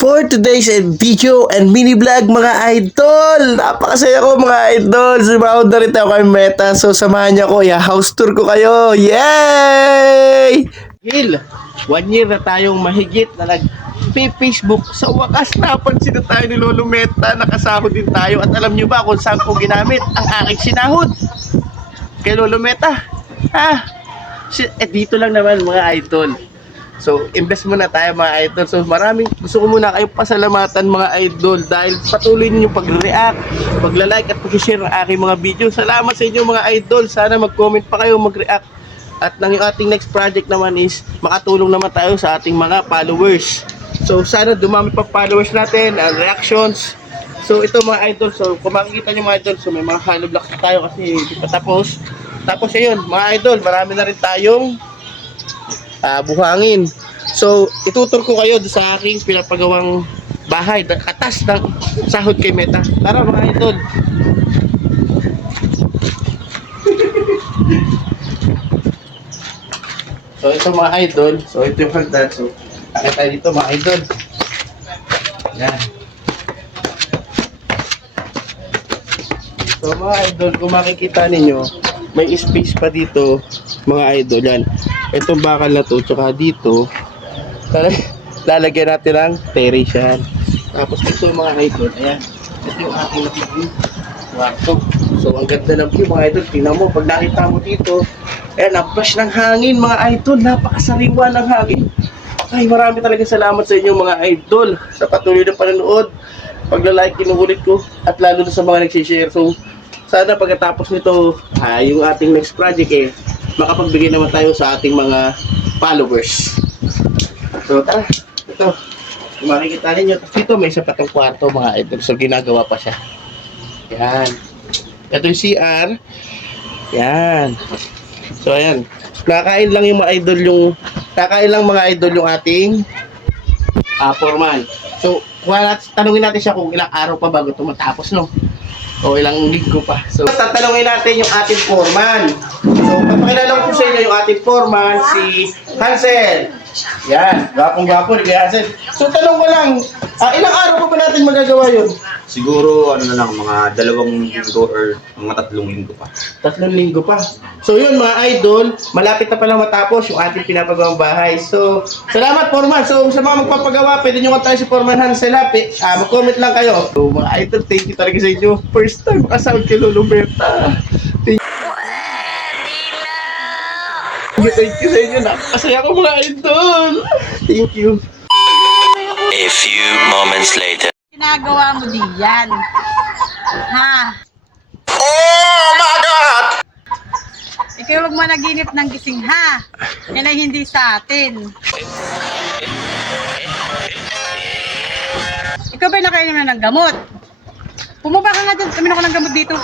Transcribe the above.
For today's video and mini vlog mga idol, napakasaya ko mga idol. Sumahod na rin tayo kay Meta. So samahan niyo ako, house tour ko kayo. Yay! Hil, 1 year na tayong mahigit na nag-Facebook. Sa wakas napansin na tayo ni Lolo Meta. Nakasahod din tayo. At alam niyo ba kung saan ko ginamit ang aking sinahod? Kay Lolo Meta. Dito lang naman mga idol. So, invest muna tayo mga idol. So, gusto ko muna kayong pasalamatan mga idol dahil patuloy niyo pag-react, pag-like at pag-share ng aking mga video. Salamat sa inyo mga idol. Sana mag-comment pa kayo, mag-react. At ng ating next project naman is makatulong naman tayo sa ating mga followers. So, sana dumami pa followers natin, reactions. So, ito mga idol. So, kung makikita niyo mga idol, so may mga hollow blocks tayo kasi hindi pa tapos. Tapos ayun, mga idol, marami na rin tayong buhangin. So, itutur ko kayo sa aking pinapagawang bahay, atas ng sahod kay Meta. Tara mga idol. So, ito mga idol. So, ito yung hagdan. So, akit tayo dito mga idol. Yan. So, mga idol, kung makikita ninyo, may space pa dito mga idol. Yan. Itong bakal na to, tsaka dito, lalagyan natin ng terrace yan. Tapos ito mga idol, ayan. Ito yung aking nakikita. Kwarto. So, ang ganda ng view mga idol. Tingnan mo, pag nakita mo dito, ayan, ang flash ng hangin mga idol. Napakasariwa ng hangin. Ay, marami talaga salamat sa inyo mga idol sa patuloy na panonood. Pagla-like, kinukulit ko. At lalo na sa mga nagsishare. So, sana pagkatapos nito, yung ating next project makapagbigay naman tayo sa ating mga followers. So tara, ito. Kung makikita ninyo, dito may isa pa tong kwarto mga idol. So ginagawa pa siya. Yan. Ito yung CR. Yan. So ayan. Nakain lang yung mga idol yung ating foreman. So tanungin natin siya kung ilang araw pa bago ito matapos, no? O ilang linggo pa. So, tatanungin natin yung ating foreman. So, papakilala ko sa inyo yung ating foreman, si Hansel. Yan, gapong-gapo ni Hansel. So, tanong ko lang, ilang araw pa ba natin magagawa yun? Siguro, ano na lang, mga 2 linggo or mga 3 linggo pa. 3 linggo pa. So, yun mga idol, malapit na palang matapos yung ating pinapagawang bahay. So, salamat foreman. So, sa mga magpapagawa, pwede nyo tayo si foreman Hansel. Mag-comment lang kayo. So, mga idol, thank you talaga sa inyo. First time makasahod kay Lolo Meta. Thank you sa inyo. Napakasaya ko mga idol. Thank you. A few moments later. Ginagawa mo diyan? Ha? Oh my God! Ikaw huwag managinip ng gising ha? Yan ay hindi sa atin. Ikaw ba'y nakainom na ng gamot? Bumaba ka nga dyan, kami ako ng gamot dito.